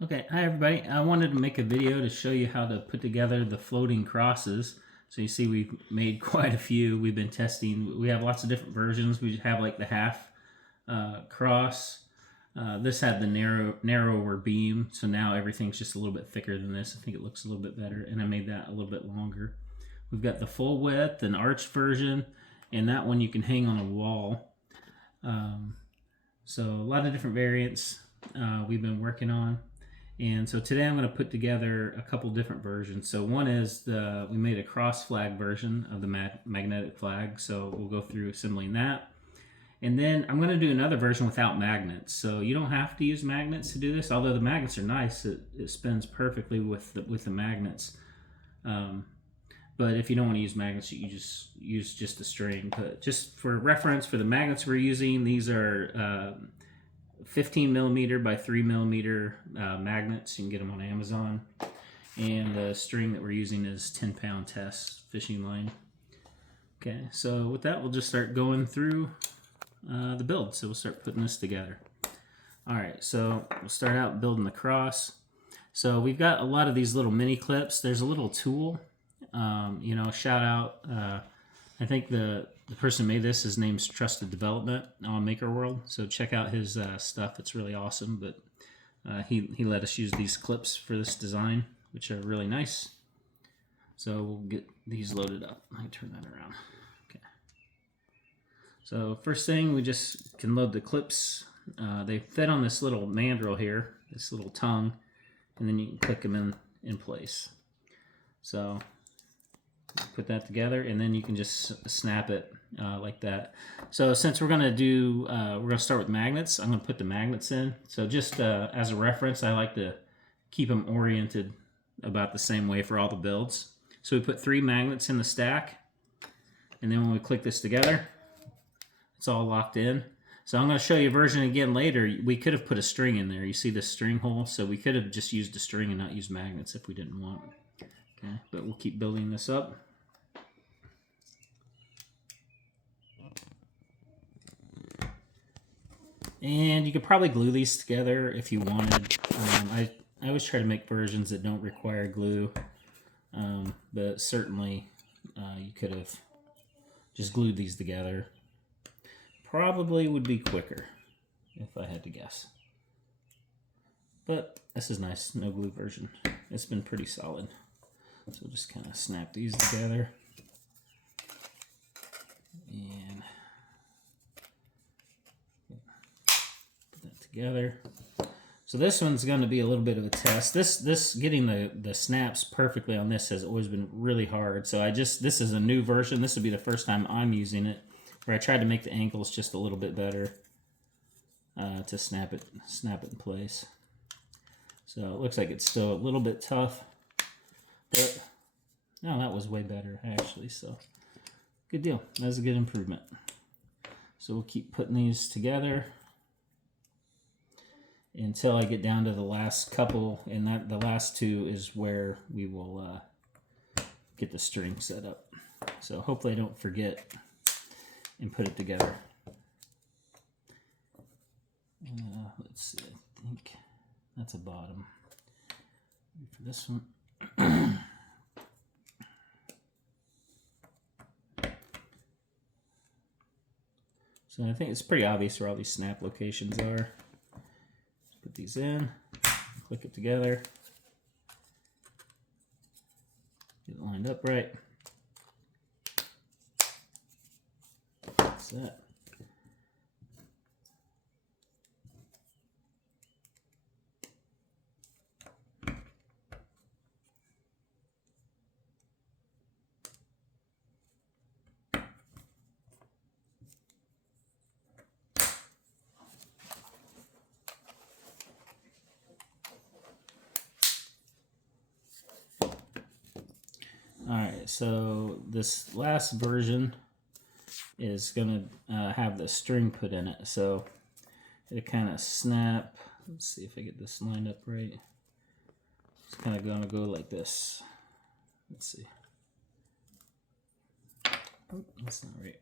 Okay, hi everybody. I wanted to make a video to show you how to put together the floating crosses. So you see we've made quite a few. We've been testing. We have lots of different versions. We have like the half cross. This had the narrower beam, so now everything's just a little bit thicker than this. I think it looks a little bit better, and I made that a little bit longer. We've got the full width and arched version, and that one you can hang on a wall. So a lot of different variants we've been working on. And so today I'm going to put together a couple different versions. So one is we made a cross flag version of the magnetic flag. So we'll go through assembling that. And then I'm going to do another version without magnets. So you don't have to use magnets to do this. Although the magnets are nice, it spins perfectly with the magnets. But if you don't want to use magnets, you just use just a string. But just for reference, for the magnets we're using, these are 15 millimeter by 3 millimeter magnets. You can get them on Amazon. And the string that we're using is 10-pound test fishing line. Okay, so with that, we'll just start going through the build. So we'll start putting this together. All right, so we'll start out building the cross. So we've got a lot of these little mini clips. There's a little tool. Shout out. I think the person who made this, his name's Trusted Development on Maker World. So check out his stuff. It's really awesome. But he let us use these clips for this design, which are really nice. So we'll get these loaded up. Let me turn that around. Okay. So first thing, we just can load the clips. They fit on this little mandrel here, this little tongue, and then you can click them in place. So put that together, and then you can just snap it like that. So since we're gonna start with magnets, I'm gonna put the magnets in. So just as a reference, I like to keep them oriented about the same way for all the builds. So we put 3 magnets in the stack, and then when we click this together, it's all locked in. So I'm going to show you a version again later. We could have put a string in there. You see this string hole? So we could have just used a string and not used magnets if we didn't want. Okay, but we'll keep building this up. And you could probably glue these together if you wanted. I always try to make versions that don't require glue, but certainly you could have just glued these together. Probably would be quicker if I had to guess. But this is nice, no glue version. It's been pretty solid. So we'll just kind of snap these together. And put that together. So this one's going to be a little bit of a test. This getting the snaps perfectly on this has always been really hard. So this is a new version. This would be the first time I'm using it, where I tried to make the ankles just a little bit better to snap it in place. So it looks like it's still a little bit tough, but no, that was way better actually. So good deal. That's a good improvement. So we'll keep putting these together until I get down to the last couple, and the last 2 is where we will get the string set up. So hopefully I don't forget and put it together. Let's see, I think that's a bottom for this one. So I think it's pretty obvious where all these snap locations are. Put these in, click it together, get it lined up right. That's that. Alright, so this last version is going to have the string put in it. So it kind of snap. Let's see if I get this lined up right. It's kind of going to go like this. Let's see. Oh, that's not right.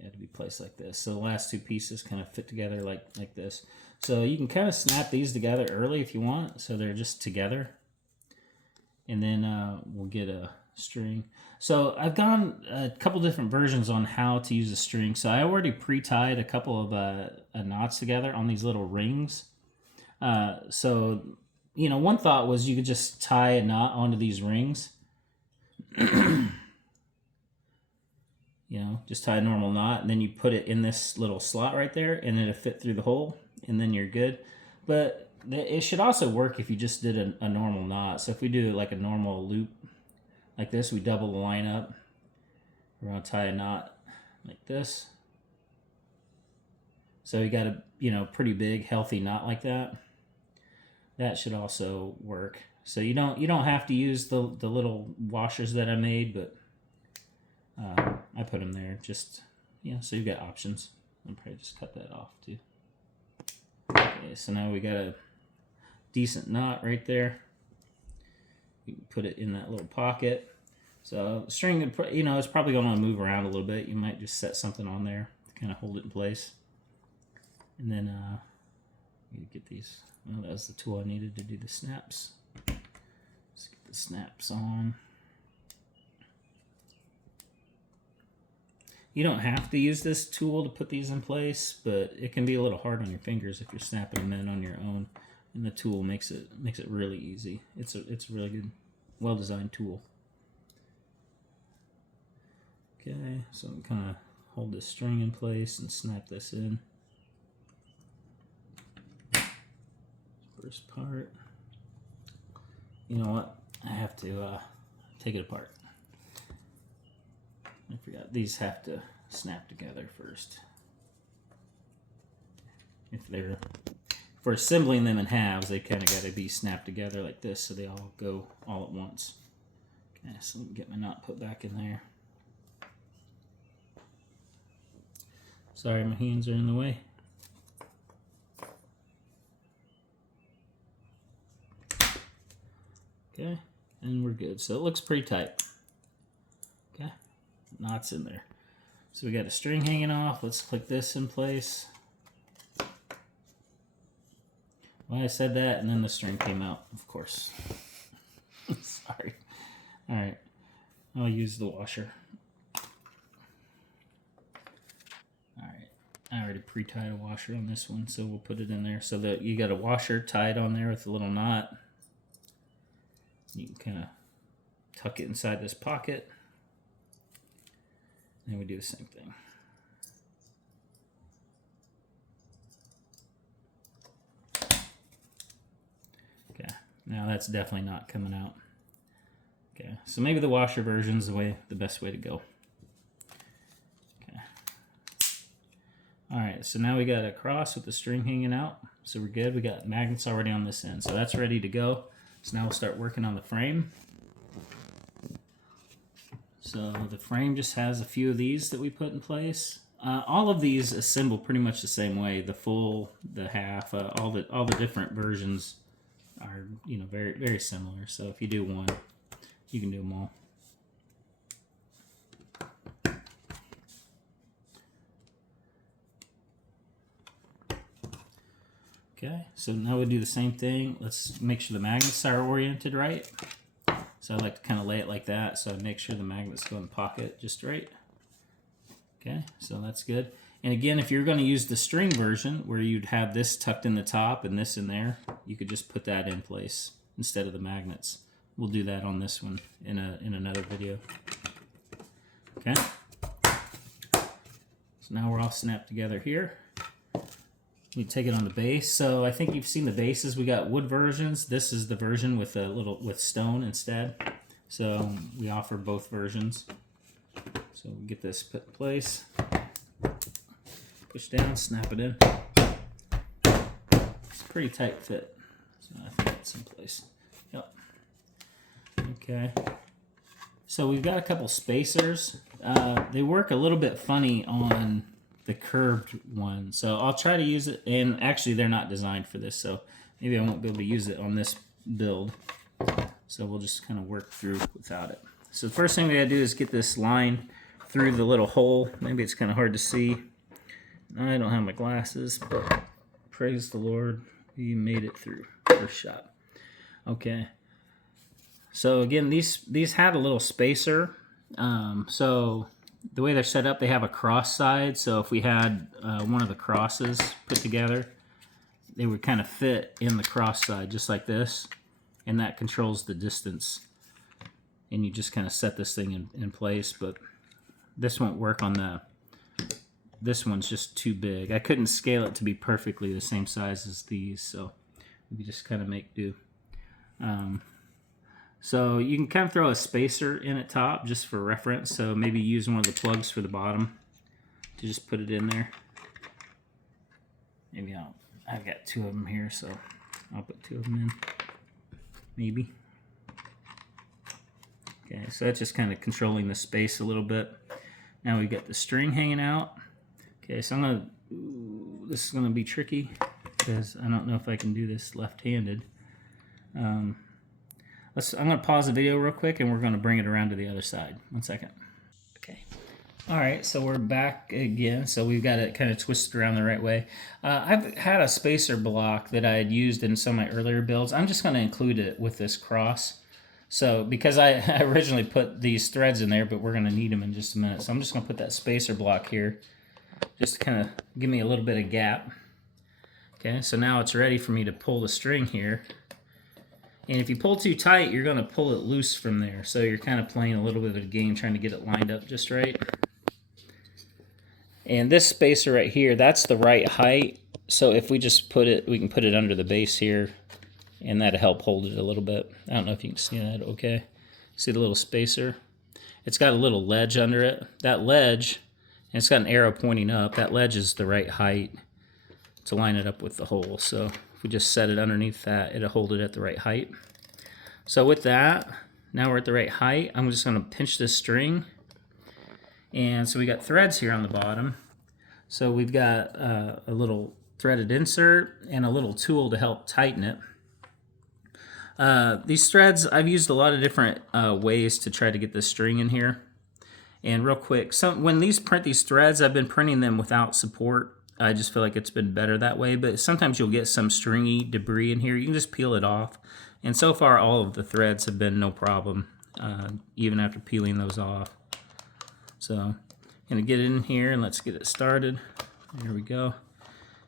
Yeah, to be placed like this. So the last two pieces kind of fit together like this. So you can kind of snap these together early if you want, so they're just together. And then we'll get a string. So I've gone a couple different versions on how to use a string. So I already pre-tied a couple of knots together on these little rings. So, you know, one thought was you could just tie a knot onto these rings. You know, just tie a normal knot, and then you put it in this little slot right there, and it'll fit through the hole, and then you're good. But it should also work if you just did a normal knot. So if we do like a normal loop like this, we double the line up. We're going to tie a knot like this. So you got a, you know, pretty big healthy knot like that. That should also work. So you don't have to use the little washers that I made, but I put them there just, yeah, so you've got options. I'll probably just cut that off too. Okay, so now we got a decent knot right there. You can put it in that little pocket. So the string, you know, it's probably going to move around a little bit. You might just set something on there to kind of hold it in place. And then you get these. Well, that was the tool I needed to do the snaps. Let's get the snaps on. You don't have to use this tool to put these in place, but it can be a little hard on your fingers if you're snapping them in on your own. And the tool makes it really easy. It's a really good, well-designed tool. Okay, so I'm kind of hold this string in place and snap this in. First part. You know what? I have to take it apart. I forgot, these have to snap together first. If for assembling them in halves, they kind of got to be snapped together like this so they all go all at once. Okay, so let me get my knot put back in there. Sorry, my hands are in the way. Okay, and we're good. So it looks pretty tight. Okay, knots in there. So we got a string hanging off. Let's click this in place. Well, I said that, and then the string came out, of course. Sorry. All right, I'll use the washer. All right, I already pre-tied a washer on this one, so we'll put it in there so that you got a washer tied on there with a little knot. You can kind of tuck it inside this pocket. And we do the same thing. Okay, now that's definitely not coming out. Okay, so maybe the washer version's the best way to go. Okay. All right, so now we got a cross with the string hanging out. So we're good. We got magnets already on this end, so that's ready to go. So now we'll start working on the frame. So the frame just has a few of these that we put in place. All of these assemble pretty much the same way. The full, the half, all the different versions are, you know, very, very similar. So if you do one, you can do them all. Okay, so now we do the same thing. Let's make sure the magnets are oriented right. So I like to kind of lay it like that, so I make sure the magnets go in the pocket just right. Okay, so that's good. And again, if you're going to use the string version, where you'd have this tucked in the top and this in there, you could just put that in place instead of the magnets. We'll do that on this one in another video. Okay. So now we're all snapped together here. You take it on the base. So I think you've seen the bases. We got wood versions. This is the version with with stone instead. So we offer both versions. So we get this put in place. Push down, snap it in. It's a pretty tight fit. So I think it's in place. Yep. Okay. So we've got a couple spacers. They work a little bit funny on the curved one, so I'll try to use it, and actually they're not designed for this, so maybe I won't be able to use it on this build, so we'll just kind of work through without it. So the first thing we gotta do is get this line through the little hole. Maybe it's kind of hard to see. I don't have my glasses, but praise the Lord, we made it through. First shot. Okay. So again, these had a little spacer. So the way they're set up, they have a cross side. So if we had one of the crosses put together, they would kind of fit in the cross side, just like this. And that controls the distance. And you just kind of set this thing in place. But this won't work on the... This one's just too big. I couldn't scale it to be perfectly the same size as these. So we just kind of make do. So you can kind of throw a spacer in at top just for reference. So maybe use one of the plugs for the bottom to just put it in there. Maybe I've got two of them here, so I'll put two of them in. Maybe. Okay, so that's just kind of controlling the space a little bit. Now we've got the string hanging out. Okay, so this is gonna be tricky because I don't know if I can do this left-handed. I'm going to pause the video real quick and we're going to bring it around to the other side. 1 second. Okay. All right, so we're back again. So we've got it kind of twisted around the right way. I've had a spacer block that I had used in some of my earlier builds. I'm just going to include it with this cross. So because I originally put these threads in there, but we're going to need them in just a minute. So I'm just going to put that spacer block here just to kind of give me a little bit of gap. Okay, so now it's ready for me to pull the string here. And if you pull too tight, you're going to pull it loose from there. So you're kind of playing a little bit of a game trying to get it lined up just right. And this spacer right here, that's the right height. So if we just put it, we can put it under the base here. And that'll help hold it a little bit. I don't know if you can see that okay. See the little spacer? It's got a little ledge under it. That ledge, and it's got an arrow pointing up, that ledge is the right height to line it up with the hole. So if we just set it underneath that, it'll hold it at the right height. So with that, now we're at the right height. I'm just going to pinch this string. And so we got threads here on the bottom. So we've got a little threaded insert and a little tool to help tighten it. These threads, I've used a lot of different ways to try to get this string in here. And real quick, when print these threads, I've been printing them without support. I just feel like it's been better that way, but sometimes you'll get some stringy debris in here. You can just peel it off. And so far, all of the threads have been no problem, even after peeling those off. So I'm gonna get it in here and let's get it started. There we go.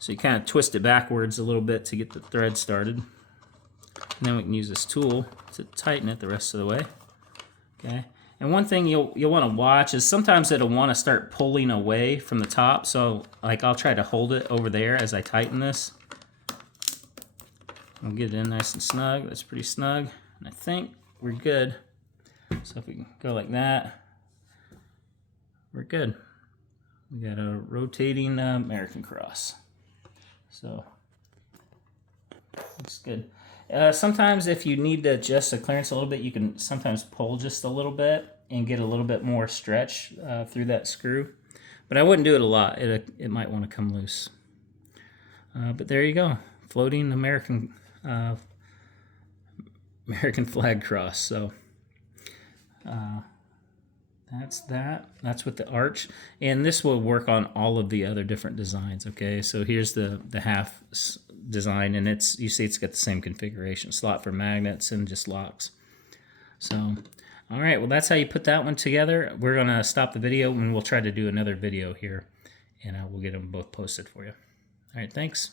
So you kind of twist it backwards a little bit to get the thread started. And then we can use this tool to tighten it the rest of the way. Okay. And one thing you'll want to watch is sometimes it'll want to start pulling away from the top. So like I'll try to hold it over there as I tighten this. I'll get it in nice and snug. That's pretty snug. And I think we're good. So if we can go like that, we're good. We got a rotating American cross. So that's good. Sometimes if you need to adjust the clearance a little bit, you can sometimes pull just a little bit and get a little bit more stretch through that screw. But I wouldn't do it a lot. It might want to come loose. But there you go. Floating American flag cross. So that's that. That's with the arch. And this will work on all of the other different designs. Okay, so here's the half design, and you see it's got the same configuration, slot for magnets and just locks. So all right, well that's how you put that one together. We're gonna stop the video and we'll try to do another video here, and we'll get them both posted for you. All right, thanks.